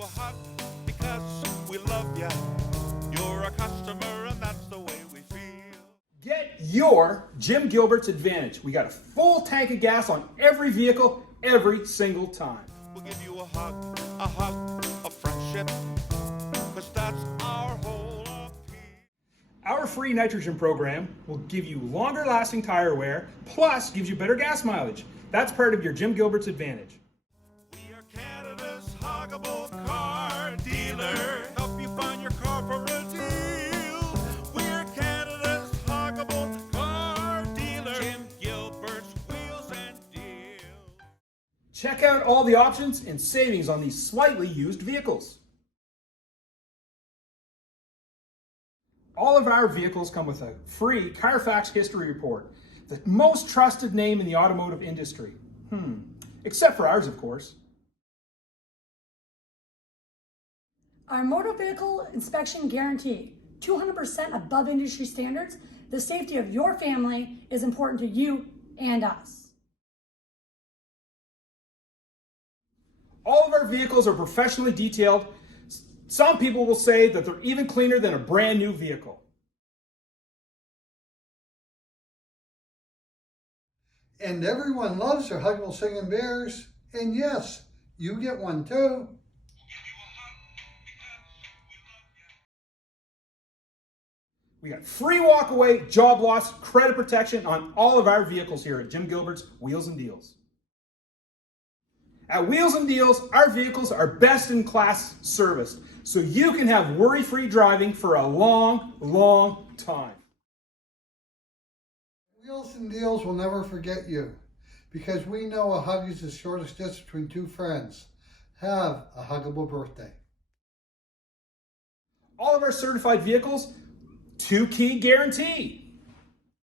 a hug because we love you. You're a customer and that's the way we feel. Get your Jim Gilbert's advantage. We got a full tank of gas on every vehicle, every single time. We'll give you a hug of friendship, because that's our whole appeal. Our free nitrogen program will give you longer lasting tire wear, plus gives you better gas mileage. That's part of your Jim Gilbert's advantage. We are Canada's huggable car dealer. Help you find your car for a deal. We're Canada's huggable car dealer. Jim Gilbert's Wheels and Deals. Check out all the options and savings on these slightly used vehicles. All of our vehicles come with a free Carfax history report, the most trusted name in the automotive industry. Except for ours, of course. Our motor vehicle inspection guarantee, 200% above industry standards. The safety of your family is important to you and us. All of our vehicles are professionally detailed. Some people will say that they're even cleaner than a brand new vehicle. And everyone loves their huggable singing bears. And yes, you get one too. We got free walk-away, job loss, credit protection on all of our vehicles here at Jim Gilbert's Wheels and Deals. At Wheels and Deals, our vehicles are best-in-class serviced, so you can have worry-free driving for a long, long time. Wheels and Deals will never forget you, because we know a hug is the shortest distance between two friends. Have a huggable birthday. All of our certified vehicles, 2-key guarantee.